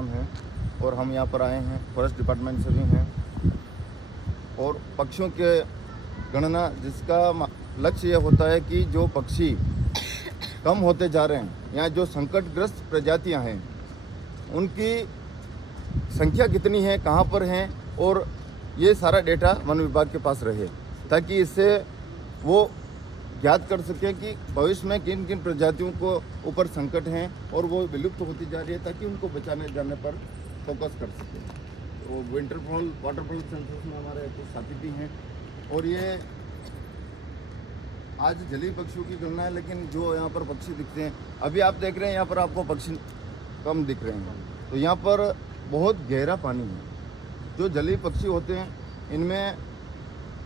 नाम है और हम यहाँ पर आए हैं, फॉरेस्ट डिपार्टमेंट से भी हैं। और पक्षियों के गणना जिसका लक्ष्य ये होता है कि जो पक्षी कम होते जा रहे हैं या जो संकटग्रस्त प्रजातियां हैं उनकी संख्या कितनी है, कहाँ पर हैं, और ये सारा डेटा वन विभाग के पास रहे, ताकि इससे वो ज्ञात कर सकें कि भविष्य में किन किन प्रजातियों को ऊपर संकट हैं और वो विलुप्त होती जा रही है, ताकि उनको बचाने जाने पर फोकस कर सकें। तो विंटरफॉल वाटरफॉल सेंसस में हमारे कुछ साथी भी हैं और ये आज जलीय पक्षियों की गणना है, लेकिन जो यहाँ पर पक्षी दिखते हैं, अभी आप देख रहे हैं यहाँ पर आपको पक्षी कम दिख रहे हैं, तो यहाँ पर बहुत गहरा पानी है। जो जलीय पक्षी होते हैं इनमें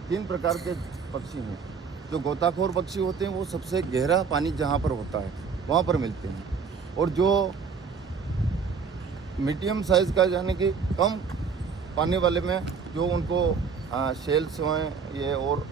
3 प्रकार के पक्षी हैं। जो गोताखोर पक्षी होते हैं वो सबसे गहरा पानी जहाँ पर होता है वहाँ पर मिलते हैं, और जो मीडियम साइज़ का यानी कि कम पानी वाले में जो उनको शेल्स हैं ये और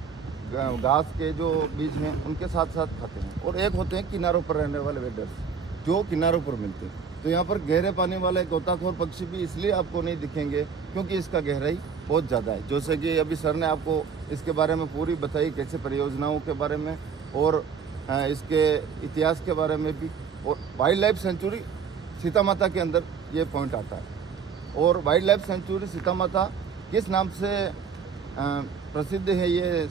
घास के जो बीज हैं उनके साथ साथ खाते हैं, और एक होते हैं किनारों पर रहने वाले वेडर्स जो किनारों पर मिलते हैं। तो यहाँ पर गहरे पानी वाले गोताखोर पक्षी भी इसलिए आपको नहीं दिखेंगे क्योंकि इसका गहराई बहुत ज़्यादा है। जैसे कि अभी सर ने आपको इसके बारे में पूरी बताई, कैसे परियोजनाओं के बारे में और इसके इतिहास के बारे में भी। और वाइल्ड लाइफ सेंचुरी सीता माता के अंदर ये पॉइंट आता है। और वाइल्ड लाइफ सेंचुरी सीता माता किस नाम से प्रसिद्ध है ये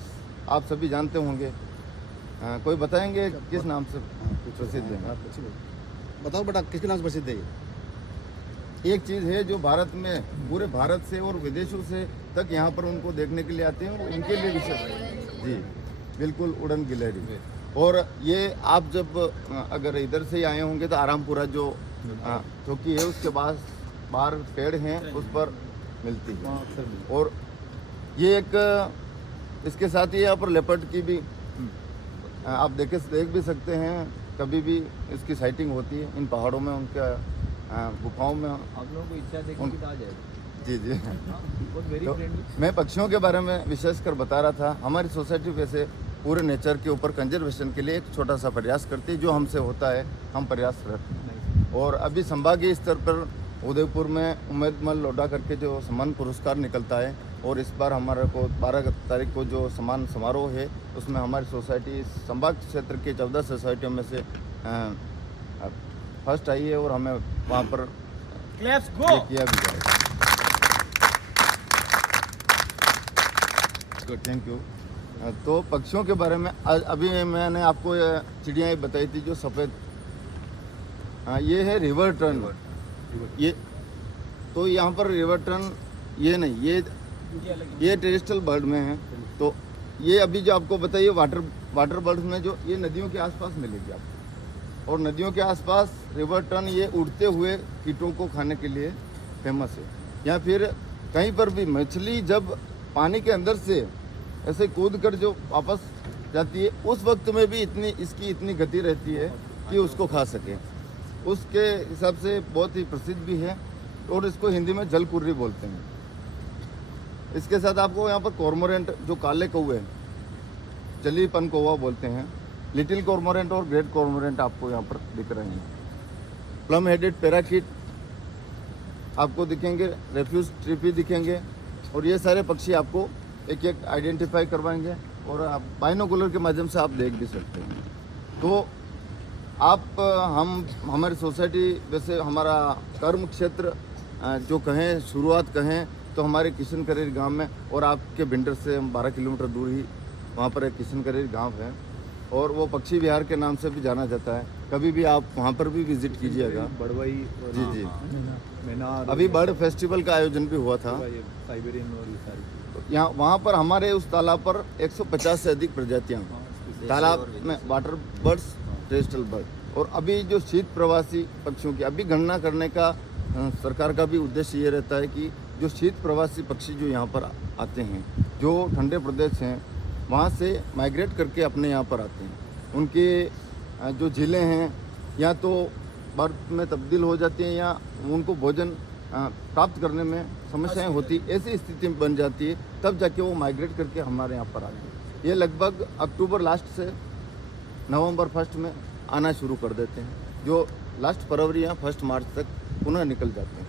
आप सभी जानते होंगे। कोई बताएंगे किस नाम से प्रसिद्ध है? बताओ बेटा, किसके नाम से प्रसिद्ध है ये? एक चीज़ है जो भारत में पूरे भारत से और विदेशों से तक यहाँ पर उनको देखने के लिए आते हैं और उनके लिए विशेष है जी, बिल्कुल उड़न गिलहरी। और ये आप जब अगर इधर से ही आए होंगे तो आरामपुरा जो चौकी है उसके बाद बाहर पेड़ हैं उस पर मिलती है। और ये एक इसके साथ ही यहाँ पर लेपर्ड की भी आप देख भी सकते हैं, कभी भी इसकी साइटिंग होती है इन पहाड़ों में, उनके गुफाओं में। आप लोगों को इच्छा देखने की तो आ जाए। जी जी बहुत वेरी तो फ्रेंडली। मैं पक्षियों के बारे में विशेषकर बता रहा था। हमारी सोसाइटी वैसे पूरे नेचर के ऊपर कंजर्वेशन के लिए एक छोटा सा प्रयास करती है, जो हमसे होता है हम प्रयासरत हैं। और अभी संभागीय स्तर पर उदयपुर में उम्मेदमल लोडा करके जो सम्मान पुरस्कार निकलता है, और इस बार हमारे को 12 तारीख को जो सम्मान समारोह है उसमें हमारी सोसाइटी संभाग क्षेत्र के 14 सोसाइटियों में से फर्स्ट आई है, और हमें वहाँ पर लेट्स गो किया भी जाएगा। Thank you. तो पक्षियों के बारे में अभी मैंने आपको चिड़ियाँ बताई थी जो सफ़ेद, ये है रिवर टर्न। ये तो यहाँ पर रिवर टर्न ये नहीं, ये टेरेस्ट्रियल बर्ड में है। तो ये अभी जो आपको बताइए वाटर बर्ड में जो ये नदियों के आसपास मिलेगी आपको, और नदियों के आसपास रिवर टर्न ये उड़ते हुए कीटों को खाने के लिए फेमस है। या फिर कहीं पर भी मछली जब पानी के अंदर से ऐसे कूद कर जो वापस जाती है उस वक्त में भी इसकी इतनी गति रहती है कि उसको खा सके, उसके हिसाब से बहुत ही प्रसिद्ध भी है। और इसको हिंदी में जलकुर्री बोलते हैं। इसके साथ आपको यहाँ पर कॉर्मोरेंट जो काले कौवे जलीय पन कौवा बोलते हैं, लिटिल कॉर्मोरेंट और ग्रेट कॉर्मोरेंट आपको यहाँ पर दिख रहे हैं। प्लम हेडेड पैराकीट आपको दिखेंगे, रेफ्यूज ट्रिपी दिखेंगे, और ये सारे पक्षी आपको एक एक आइडेंटिफाई करवाएंगे और आप बाइनोकुलर के माध्यम से आप देख भी सकते हैं। तो आप हमारी सोसाइटी वैसे हमारा कर्म क्षेत्र जो कहें शुरुआत कहें तो हमारे किशन करेर गांव में, और आपके भिंडर से हम 12 किलोमीटर दूर ही वहाँ पर एक किशन करेर गांव है, और वो पक्षी विहार के नाम से भी जाना जाता है। कभी भी आप वहाँ पर भी विजिट कीजिएगा। बड़वई जी जी, मीनार, अभी बर्ड फेस्टिवल का आयोजन भी हुआ था। साइबेरियन और ये सारी तो यहाँ वहाँ पर हमारे उस तालाब पर 150 से अधिक प्रजातियाँ तालाब में वाटर बर्ड्स, टेरेस्ट्रियल बर्ड। और अभी जो शीत प्रवासी पक्षियों की अभी गणना करने का सरकार का भी उद्देश्य ये रहता है कि जो शीत प्रवासी पक्षी जो यहाँ पर आते हैं, जो ठंडे प्रदेश हैं वहाँ से माइग्रेट करके अपने यहाँ पर आते हैं, उनके जो झीलें हैं या तो बर्फ में तब्दील हो जाती हैं या उनको भोजन प्राप्त करने में समस्याएं होती, ऐसी स्थिति बन जाती है, तब जाके वो माइग्रेट करके हमारे यहाँ पर आते हैं। ये लगभग अक्टूबर लास्ट से नवंबर फर्स्ट में आना शुरू कर देते हैं, जो लास्ट फरवरी या 1 मार्च तक पुनः निकल जाते हैं।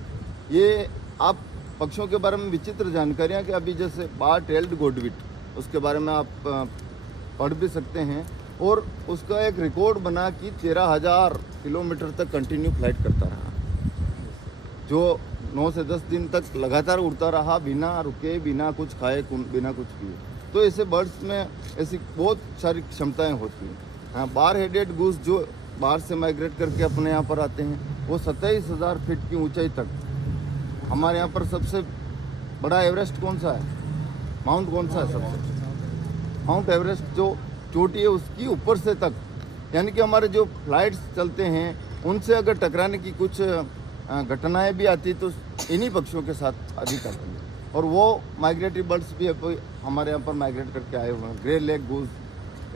ये आप पक्षियों के बारे में विचित्र जानकारियाँ कि अभी जैसे बार टेल्ड गोडविट, उसके बारे में आप पढ़ भी सकते हैं। और उसका एक रिकॉर्ड बना कि 13,000 किलोमीटर तक कंटिन्यू फ्लाइट करता रहा, जो 9 से 10 दिन तक लगातार उड़ता रहा, बिना रुके, बिना कुछ खाए, बिना कुछ पिए। तो ऐसे बर्ड्स में ऐसी बहुत सारी क्षमताएं होती हैं। हाँ, बार हेडेड गूस जो बाहर से माइग्रेट करके अपने यहाँ पर आते हैं, वो 27,000 फीट की ऊंचाई तक। हमारे यहाँ पर सबसे बड़ा एवरेस्ट कौन सा है, माउंट कौन सा है सबसे? माउंट एवरेस्ट जो चोटी है उसकी ऊपर से तक, यानी कि हमारे जो फ्लाइट्स चलते हैं उनसे अगर टकराने की कुछ घटनाएं भी आती तो इन्हीं पक्षियों के साथ अधिक आती हैं। और वो माइग्रेटरी बर्ड्स भी हमारे यहाँ पर माइग्रेट करके आए हुए हैं, ग्रे लेग गूस,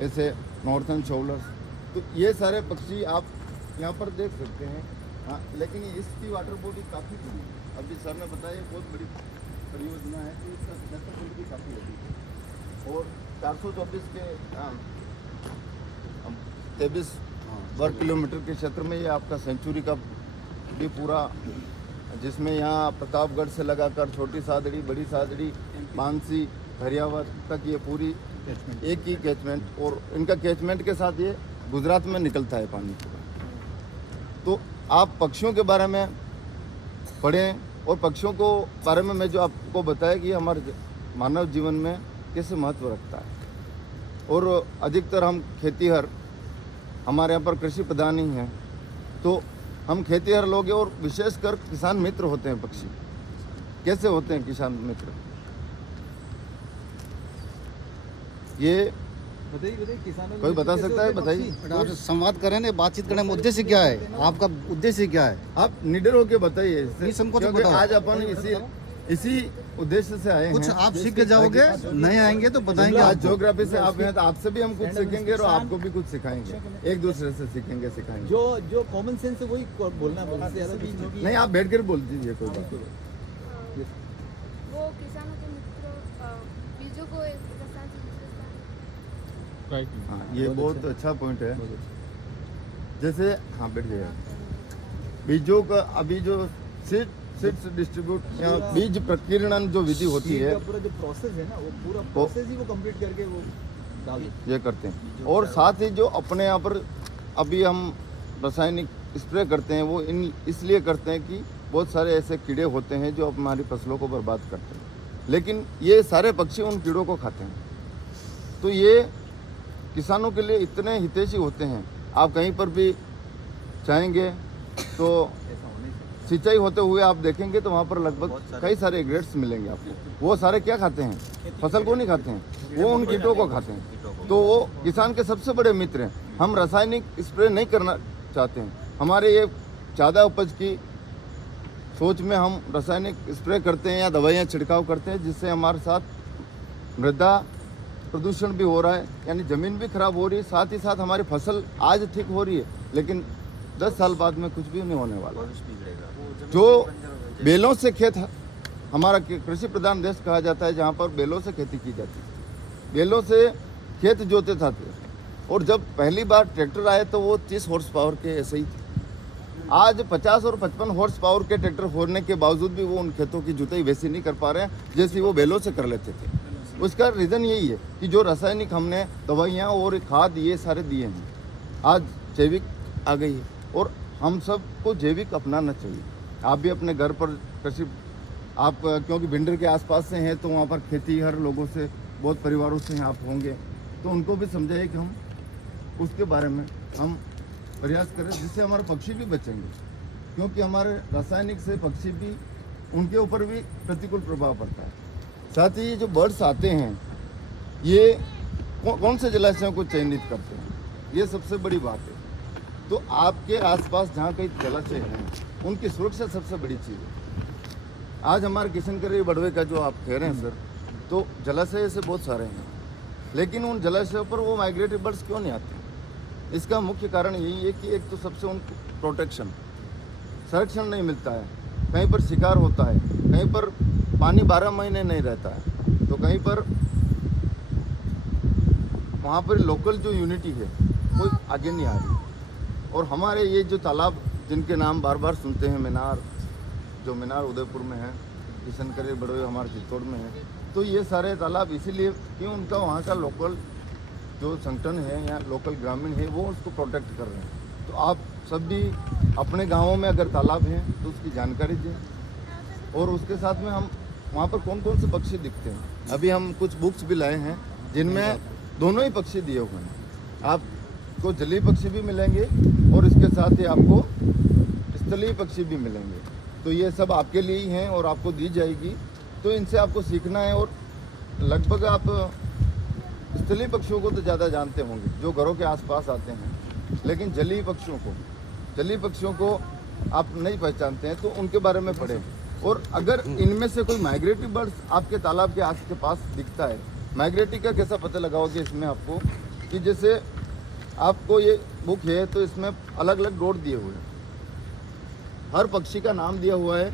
ऐसे नॉर्थर्न शाउलर्स। तो ये सारे पक्षी आप यहाँ पर देख सकते हैं। हाँ, लेकिन इसकी वाटर बॉडी काफ़ी बड़ी है। अभी सर ने बताया बहुत बड़ी परियोजना है कि इसका क्षेत्रफल भी काफ़ी अधिक है। और 424 के 23 वर्ग किलोमीटर के क्षेत्र में ये आपका सेंचुरी का भी पूरा, जिसमें यहाँ प्रतापगढ़ से लगाकर छोटी सादड़ी, बड़ी सादड़ी, मानसी, हरियावत तक ये पूरी एक ही कैचमेंट, और इनका कैचमेंट के साथ ये गुजरात में निकलता है पानी पूरा। तो आप पक्षियों के बारे में पढ़ें, और पक्षियों को बारे में मैं जो आपको बताया कि हमारे मानव जीवन में कैसे महत्व रखता है। और अधिकतर हम खेतीहर, हमारे यहाँ पर कृषि प्रधान ही हैं, तो हम खेतीहर लोग हैं, और विशेषकर किसान मित्र होते हैं पक्षी। कैसे होते हैं किसान मित्र? ये बताइए किसानों कोई बता सकता है? बताइए। आपसे संवाद करें ना, बातचीत करने में उद्देश्य क्या है, आपका उद्देश्य क्या है? आप निडर होके बताइए, प्लीज हमको तो क्योंकि बताओ। आज अपन इसी उद्देश्य से आए कुछ हैं। आप सीख के जाओगे, नहीं आएंगे तो बताएंगे आज आपको। ज्योग्राफी से आप हैं तो आपसे भी हम कुछ सीखेंगे और आपको भी कुछ सिखाएंगे, एक दूसरे से सीखेंगे, सिखाएंगे। जो कॉमन सेंस है वही बोलना है, उससे ज्यादा बीच में नहीं, आप बैठ कर बोल दीजिए, कोई बात नहीं। वो किसानों के मित्र बीजों को एक स्थान से दूसरे स्थान हाँ, ये बहुत अच्छा पॉइंट है। जैसे हाँ, बैठ जाइए। बीजों का अभी जो सीड्स डिस्ट्रीब्यूट या बीज प्रकीर्णन जो विधि होती सीड है, का पूरा जो प्रोसेस है ना, वो पूरा प्रोसेस ही वो कंप्लीट करके वो डाल देते ये करते हैं। और साथ ही जो अपने यहाँ पर अभी हम रासायनिक स्प्रे करते हैं, वो इसलिए करते हैं कि बहुत सारे ऐसे कीड़े होते हैं जो हमारी फसलों को बर्बाद करते हैं, लेकिन ये सारे पक्षी उन कीड़ों को खाते हैं। तो ये किसानों के लिए इतने हितैषी होते हैं। आप कहीं पर भी जाएंगे तो ऐसा होने से सिंचाई होते हुए आप देखेंगे तो वहाँ पर लगभग कई सारे ग्रेड्स मिलेंगे आपको। वो सारे क्या खाते हैं? फसल को नहीं खाते हैं, वो उन कीटों को खाते हैं। तो वो किसान के सबसे बड़े मित्र हैं। हम रासायनिक स्प्रे नहीं करना चाहते हैं। हमारे ये ज़्यादा उपज की सोच में हम रासायनिक स्प्रे करते हैं या दवाइयाँ छिड़काव करते हैं, जिससे हमारे साथ मृदा प्रदूषण भी हो रहा है, यानी ज़मीन भी खराब हो रही है, साथ ही साथ हमारी फसल आज ठीक हो रही है, लेकिन 10 साल बाद में कुछ भी नहीं होने वाला। जो बेलों से खेत, हमारा कृषि प्रधान देश कहा जाता है जहाँ पर बेलों से खेती की जाती है, बेलों से खेत जोते थे। और जब पहली बार ट्रैक्टर आए तो वो 30 हॉर्स पावर के ऐसे ही थे। आज 50 और 55 हॉर्स पावर के ट्रैक्टर होने के बावजूद भी वो उन खेतों की जुताई वैसी नहीं कर पा रहे हैं जैसी वो बेलों से कर लेते थे। उसका रीज़न यही है कि जो रासायनिक हमने दवाइयाँ और खाद ये सारे दिए हैं, आज जैविक आ गई है, और हम सबको जैविक अपनाना चाहिए। आप भी अपने घर पर कृषि, आप क्योंकि भिंडर के आसपास से हैं तो वहाँ पर खेती हर लोगों से, बहुत परिवारों से आप होंगे, तो उनको भी समझाइए कि हम उसके बारे में हम प्रयास करें, जिससे हमारे पक्षी भी बचेंगे। क्योंकि हमारे रासायनिक से पक्षी भी, उनके ऊपर भी प्रतिकूल प्रभाव पड़ता है। साथ ही ये जो बर्ड्स आते हैं, ये कौन से जलाशयों को चयनित करते हैं, ये सबसे बड़ी बात है। तो आपके आसपास जहाँ कहीं जलाशय हैं, उनकी सुरक्षा सबसे बड़ी चीज़ है। आज हमारे किशनगढ़ी बड़वे का जो आप कह रहे हैं सर, तो जलाशय ऐसे बहुत सारे हैं, लेकिन उन जलाशयों पर वो माइग्रेटरी बर्ड्स क्यों नहीं आते? इसका मुख्य कारण यही है कि एक तो सबसे उनको प्रोटेक्शन, संरक्षण नहीं मिलता है। कहीं पर शिकार होता है, कहीं पर पानी 12 महीने नहीं रहता है, तो कहीं पर वहाँ पर लोकल जो यूनिटी है कोई आगे नहीं आ रही। और हमारे ये जो तालाब जिनके नाम बार बार सुनते हैं, मीनार, जो मीनार उदयपुर में है, किशन करी बड़ोई हमारे चित्तौड़ में है। तो ये सारे तालाब इसीलिए कि उनका वहाँ का लोकल जो संगठन है या लोकल ग्रामीण है वो उसको प्रोटेक्ट कर रहे हैं। तो आप सब भी अपने गाँवों में अगर तालाब हैं तो उसकी जानकारी दें, और उसके साथ में हम वहाँ पर कौन कौन से पक्षी दिखते हैं। अभी हम कुछ बुक्स भी लाए हैं जिनमें दोनों ही पक्षी दिए हुए हैं। आपको जलीय पक्षी भी मिलेंगे और इसके साथ ही आपको स्थलीय पक्षी भी मिलेंगे। तो ये सब आपके लिए ही हैं और आपको दी जाएगी। तो इनसे आपको सीखना है। और लगभग आप स्थलीय पक्षियों को तो ज़्यादा जानते होंगे जो घरों के आसपास आते हैं, लेकिन जलीय पक्षियों को आप नहीं पहचानते हैं, तो उनके बारे में पढ़ें। और अगर इनमें से कोई माइग्रेटरी बर्ड्स आपके तालाब के आस के पास दिखता है, माइग्रेटरी का कैसा पता लगाओगे इसमें आपको, कि जैसे आपको ये बुक है तो इसमें अलग अलग डॉट दिए हुए हैं, हर पक्षी का नाम दिया हुआ है।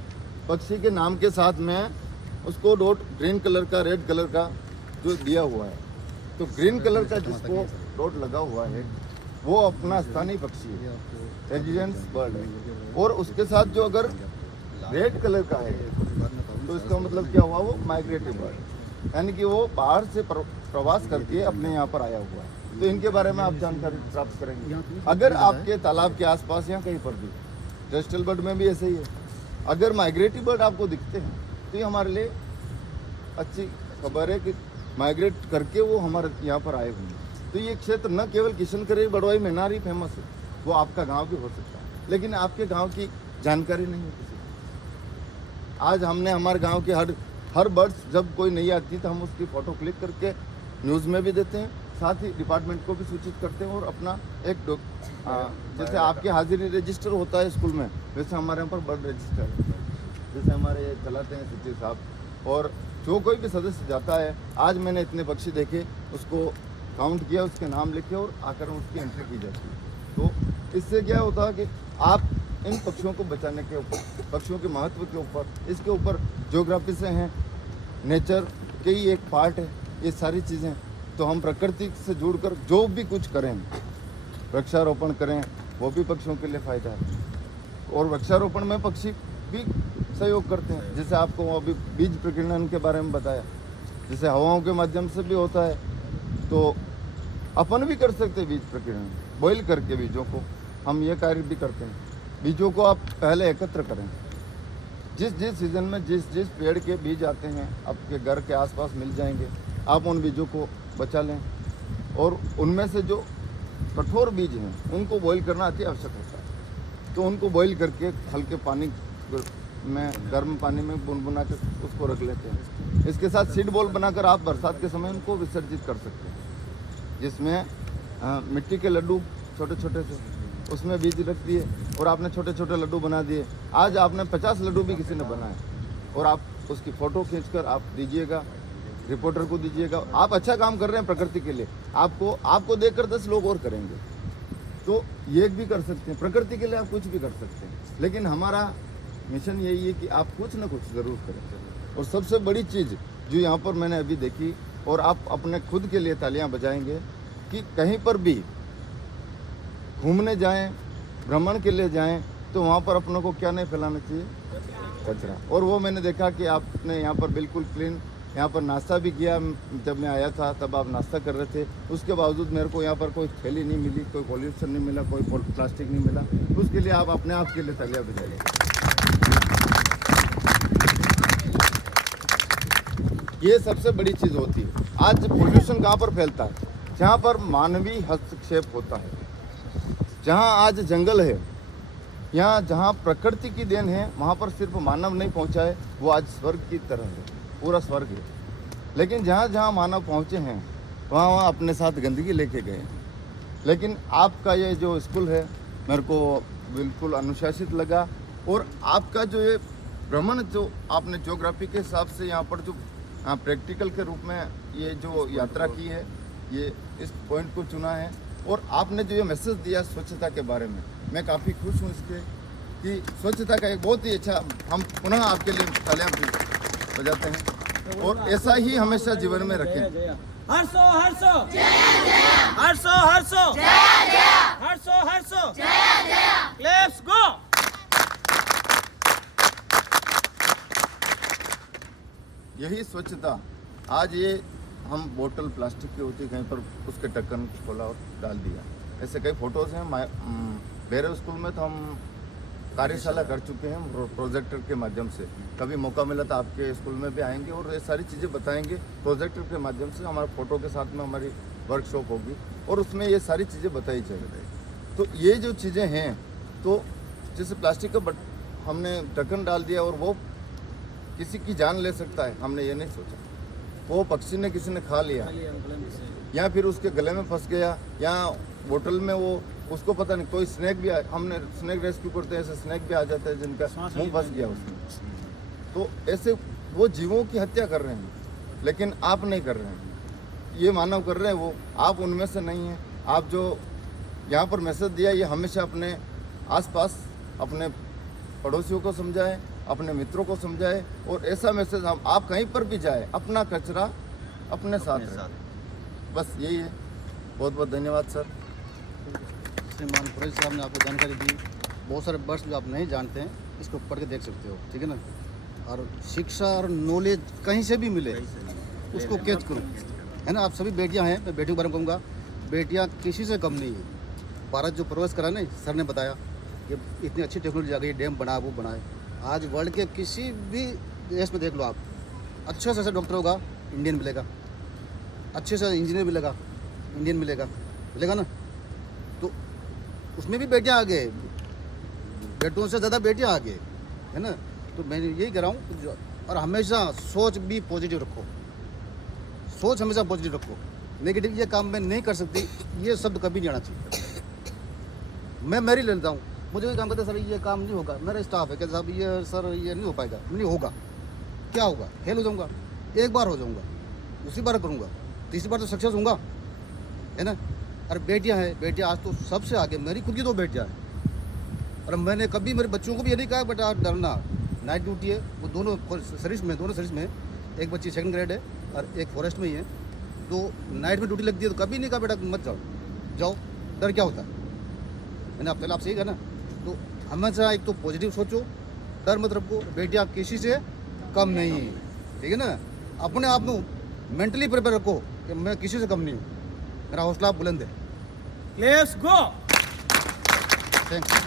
पक्षी के नाम के साथ में उसको डॉट ग्रीन कलर का, रेड कलर का जो दिया हुआ है, तो ग्रीन कलर का जिसको डॉट लगा हुआ है वो अपना स्थानीय पक्षी है, रेजिडेंस बर्ड है। और उसके साथ जो अगर रेड कलर का है तो इसका मतलब क्या हुआ, वो माइग्रेटरी बर्ड, यानी कि वो बाहर से प्रवास करके अपने यहाँ पर आया हुआ है। तो इनके बारे में आप जानकारी प्राप्त करेंगे। अगर आपके तालाब के आसपास या कहीं पर भी, टेरेस्ट्रियल बर्ड में भी ऐसे ही है, अगर माइग्रेटरी बर्ड आपको दिखते हैं तो ये हमारे लिए अच्छी खबर है कि माइग्रेट करके वो हमारे यहाँ पर आए हुए हैं। तो ये क्षेत्र न केवल किशन करी बड़वाई मीनार ही फेमस है, वो आपका गांव भी हो सकता है, लेकिन आपके गांव की जानकारी नहीं है किसी को। आज हमने हमारे गांव के हर बर्ड्स जब कोई नहीं आती तो हम उसकी फ़ोटो क्लिक करके न्यूज़ में भी देते हैं, साथ ही डिपार्टमेंट को भी सूचित करते हैं। और अपना एक जैसे आपके हाजिरी रजिस्टर होता है स्कूल में, वैसे हमारे यहाँ पर बर्ड रजिस्टर है, जैसे हमारे ये चलाते हैं सचिव साहब। और जो कोई भी सदस्य जाता है, आज मैंने इतने पक्षी देखे, उसको काउंट किया, उसके नाम लिखे और आकर उसकी एंट्री की जाती है। तो इससे क्या होता है कि आप इन पक्षियों को बचाने के ऊपर, पक्षियों के महत्व के ऊपर, इसके ऊपर ज्योग्राफी से हैं, नेचर के ही एक पार्ट है ये सारी चीज़ें। तो हम प्रकृति से जुड़कर जो भी कुछ करें, वृक्षारोपण करें, वो भी पक्षियों के लिए फ़ायदा है। और वृक्षारोपण में पक्षी भी सहयोग करते हैं, जैसे आपको अभी बीज प्रकीर्णन के बारे में बताया, जैसे हवाओं के माध्यम से भी होता है, तो अपन भी कर सकते हैं बीज प्रकीर्णन, बॉईल करके बीजों को हम ये कार्य भी करते हैं। बीजों को आप पहले एकत्र करें, जिस जिस सीज़न में जिस जिस पेड़ के बीज आते हैं आपके घर के आसपास मिल जाएंगे, आप उन बीजों को बचा लें। और उनमें से जो कठोर बीज हैं उनको बॉईल करना अति आवश्यक होता है, तो उनको बॉईल करके हल्के पानी में, गर्म पानी में बुनबुना के उसको रख लेते हैं। इसके साथ सीड बॉल बनाकर आप बरसात के समय उनको विसर्जित कर सकते हैं, जिसमें मिट्टी के लड्डू छोटे छोटे से उसमें बीज रख दिए और आपने छोटे छोटे लड्डू बना दिए। आज आपने 50 लड्डू भी किसी ने बनाए और आप उसकी फ़ोटो खींचकर आप दीजिएगा, रिपोर्टर को दीजिएगा। आप अच्छा काम कर रहे हैं प्रकृति के लिए, आपको देखकर 10 लोग और करेंगे। तो ये भी कर सकते हैं, प्रकृति के लिए आप कुछ भी कर सकते हैं, लेकिन हमारा मिशन यही है कि आप कुछ ना कुछ ज़रूर करें। और सबसे बड़ी चीज़ जो यहाँ पर मैंने अभी देखी, और आप अपने खुद के लिए तालियां बजाएंगे, कि कहीं पर भी घूमने जाएं, भ्रमण के लिए जाएं, तो वहाँ पर अपनों को क्या नहीं फैलाना चाहिए, कचरा। और वो मैंने देखा कि आपने यहाँ पर बिल्कुल क्लीन, यहाँ पर नाश्ता भी किया। जब मैं आया था तब आप नाश्ता कर रहे थे, उसके बावजूद मेरे को यहाँ पर कोई थैली नहीं मिली, कोई पॉल्यूशन नहीं मिला, कोई प्लास्टिक नहीं मिला। उसके लिए आप अपने आप के लिए तालियां बजाइए। ये सबसे बड़ी चीज़ होती है। आज पॉल्यूशन कहाँ पर फैलता है, जहाँ पर मानवीय हस्तक्षेप होता है, जहाँ आज जंगल है, यहाँ जहाँ प्रकृति की देन है, वहाँ पर सिर्फ मानव नहीं पहुँचा है, वो आज स्वर्ग की तरह है, पूरा स्वर्ग है। लेकिन जहाँ जहाँ मानव पहुँचे हैं, वहाँ वहाँ अपने साथ गंदगी लेके गए। लेकिन आपका ये जो स्कूल है मेरे को बिल्कुल अनुशासित लगा, और आपका जो ये भ्रमण जो आपने ज्योग्राफी के हिसाब से यहाँ पर जो प्रैक्टिकल के रूप में ये जो यात्रा की है, ये इस पॉइंट को चुना है, और आपने जो ये मैसेज दिया स्वच्छता के बारे में, मैं काफ़ी खुश हूँ इसके, कि स्वच्छता का एक बहुत ही अच्छा, हम पुनः आपके लिए तालियां बजाते हैं, और ऐसा ही हमेशा जीवन में रखें। हर्षो हर्षो हर्षो हर्षो हर्षो हर्षो लेट्स गो। यही स्वच्छता। आज ये हम बोतल प्लास्टिक की होती कहीं पर उसके ढक्कन खोला और डाल दिया, ऐसे कई फोटोज़ हैं। मेरे स्कूल में तो हम कार्यशाला कर चुके हैं प्रोजेक्टर के माध्यम से। कभी मौका मिला तो आपके स्कूल में भी आएंगे और ये सारी चीज़ें बताएंगे प्रोजेक्टर के माध्यम से। हमारा फ़ोटो के साथ में हमारी वर्कशॉप होगी और उसमें ये सारी चीज़ें बताई जाएगी। तो ये जो चीज़ें हैं, तो जैसे प्लास्टिक का हमने ढक्कन डाल दिया और वो किसी की जान ले सकता है, हमने ये नहीं सोचा। वो पक्षी ने किसी ने खा लिया या फिर उसके गले में फंस गया या बोतल में वो, उसको पता नहीं, कोई स्नैक भी हमने स्नैक रेस्क्यू करते हैं, ऐसे स्नैक भी आ जाता है जिनका मुंह फंस गया उसमें। तो ऐसे वो जीवों की हत्या कर रहे हैं, लेकिन आप नहीं कर रहे हैं, ये मानव कर रहे हैं, वो आप उनमें से नहीं हैं। आप जो यहाँ पर मैसेज दिया, ये हमेशा अपने आसपास अपने पड़ोसियों को समझाएं, अपने मित्रों को समझाएं और ऐसा मैसेज हम आप कहीं पर भी जाए, अपना कचरा अपने साथ रखें। बस यही है। बहुत बहुत धन्यवाद सर। श्रीमान फरीद साहब ने आपको जानकारी दी। बहुत सारे वर्ड्स जो आप नहीं जानते हैं, इसको पढ़ के देख सकते हो, ठीक है ना। और शिक्षा और नॉलेज कहीं से भी मिले उसको कैच करो, है ना। आप सभी बेटियां हैं, मैं बेटियों के बारे में कहूँगा, बेटियां किसी से कम नहीं है। भारत जो प्रोग्रेस करा नहीं, सर ने बताया कि इतनी अच्छी टेक्नोलॉजी आ गई, डैम बना वो बनाए। आज वर्ल्ड के किसी भी देश में देख लो आप, अच्छे से अच्छा डॉक्टर होगा इंडियन मिलेगा, अच्छे से इंजीनियर मिलेगा इंडियन मिलेगा ना। तो उसमें भी बेटियां आ गए, बेटों से ज़्यादा बेटियां आ गए, है ना। तो मैं यही कह रहा हूँ, और हमेशा सोच भी पॉजिटिव रखो, सोच हमेशा पॉजिटिव रखो। नेगेटिव ये काम मैं नहीं कर सकती, ये शब्द कभी नहीं आना चाहिए। मैं मेरी ले लेता हूँ, मुझे कोई काम करता सर ये काम नहीं होगा, मेरा स्टाफ है कहते साहब ये सर ये नहीं हो पाएगा, नहीं होगा, क्या होगा, फेल हो जाऊँगा, एक बार हो जाऊँगा, दूसरी बार करूँगा, तीसरी बार तो सक्सेस होऊंगा, है ना। और बेटियां हैं, बेटियां आज तो सबसे आगे, मेरी खुद की 2 बेटियां हैं। और मैंने कभी मेरे बच्चों को भी ये नहीं कहा बेटा डरना, नाइट ड्यूटी है, वो दोनों सर्विस में, एक बच्ची 2nd ग्रेड है और एक फॉरेस्ट में ही है। तो नाइट में ड्यूटी लगती है, तो कभी नहीं कहा बेटा मत जाओ, डर क्या होता है ना। पहले आप सही है ना। तो हमेशा एक तो पॉजिटिव सोचो, डर मत रखो, बेटियां किसी से कम नहीं, ठीक है ना। अपने आप को मेंटली प्रिपेयर रखो कि मैं किसी से कम नहीं हूँ, मेरा हौसला बुलंद है। Let's go. Thank you.